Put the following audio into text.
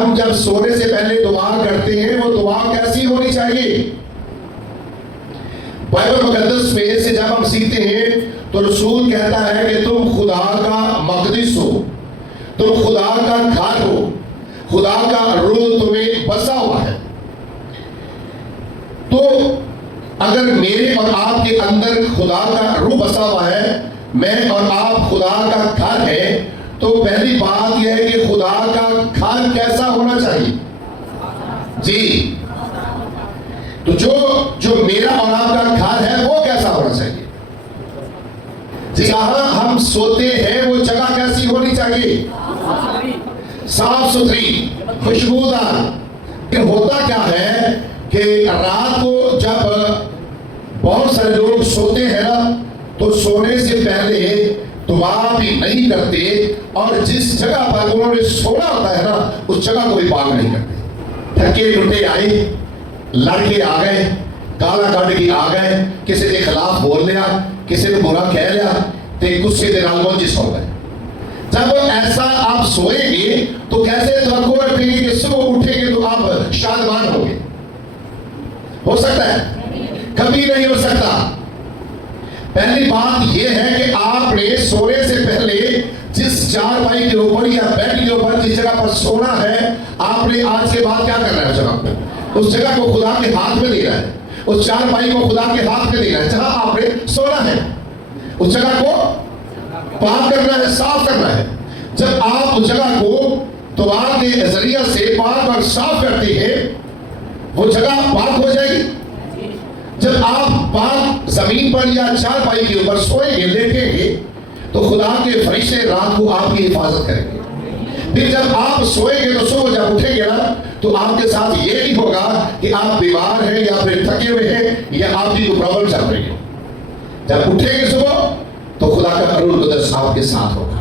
हम जब सोने से पहले दुआ करते हैं, वो दुआ कैसी होनी चाहिए? बाइबल मुकद्दस में से जब हम सीखते हैं तो रसूल कहता है कि तुम खुदा का मक़दिस हो, तुम खुदा का घर हो, खुदा का रूह तुम्हें बसा हुआ है। तो अगर मेरे और आपके अंदर खुदा का रूह बसा हुआ है, मैं और आप खुदा का घर है, तो पहली बात यह है कि खुदा का घर कैसा होना चाहिए जी। तो जो मेरा और आपका घर है वो कैसा होना चाहिए? जहां हम सोते हैं वो जगह कैसी होनी चाहिए? साफ सुथरी, खुशबूदार। होता क्या है कि रात को जब बहुत सारे लोग सोते हैं ना, तो सोने से पहले दुआ भी नहीं करते, और जिस जगह पर उन्होंने सोना होता है ना, उस जगह को भी पाक नहीं करते। थके टूटे आए, लड़के आ गए, गाला कट के आ गए, किसी के खिलाफ बोल लिया, किसी ने बुरा कह लिया, तो गुस्से के नाल मुंह हो गए। जब ऐसा आप सोएंगे तो कैसे तवक्को रखेंगे कि सुबह उठेंगे तो आप शादमान होंगे? हो सकता है? कभी नहीं हो सकता। पहली बात यह है कि आपने सोने से पहले जिस चारपाई के ऊपर या बेड के ऊपर जिस जगह पर सोना है, आपने आज के बाद क्या करना है? उस जगह पे, उस जगह को खुदा के हाथ में देना है, उस चारपाई को खुदा के हाथ में देना है जहां आपने सोना है। उस जगह को पाक करना है, साफ करना है। जब आप उस जगह को दुआ के जरिया से पाक और साफ करते हैं, वो जगह पाक हो जाएगी। जब आप पाक जमीन पर या चारपाई के ऊपर सोएंगे, लेटेंगे, तो खुदा के फरिश्ते रात को आपकी हिफाजत करेंगे। फिर जब आप सोएंगे तो सुबह जब उठेंगे ना, तो आपके साथ ये नहीं होगा कि आप बीमार हैं या फिर थके हुए हैं या आपकी कोई प्रॉब्लम चल रही है। जब उठेंगे सुबह तो खुदा का रूह कुदस आपके साथ होगा।